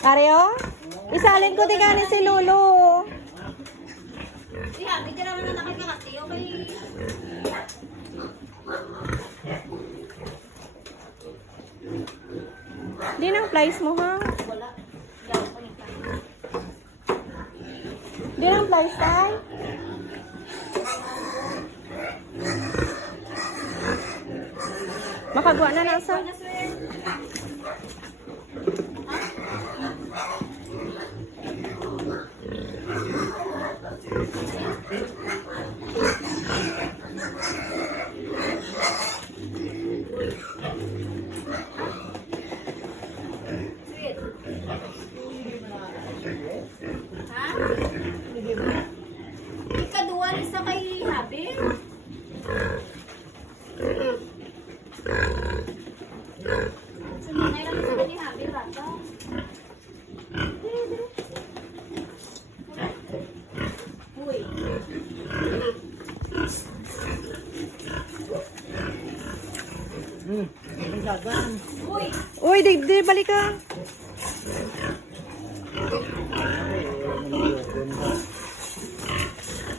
Karyo? Isalin ko di gani si Lolo. Iya, bigyan naman na nakikakati. Okay. Di nang flies mo ha? Wala. Yaw ko nito. Di nang flies tay? Makagawa na nasa? Ano, sir? Ha? Ikaduan isa kay Habi? Sumunay lang isa kay Habi, Rata. Uy. Uy. Uy, di balik ka.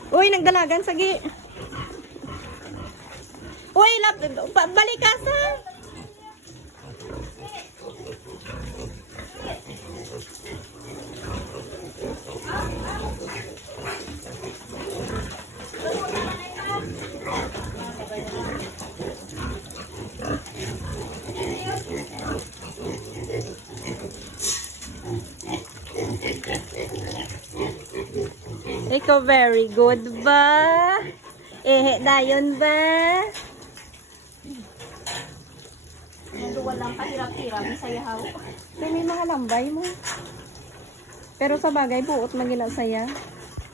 Uy, nagdalagan sagi. Uy, balik ka sa. Ikaw very good ba? Dayon ba? Walang kahirap-hirap, isayahaw. May mga lambay mo. Pero sa bagay, buot magila saya.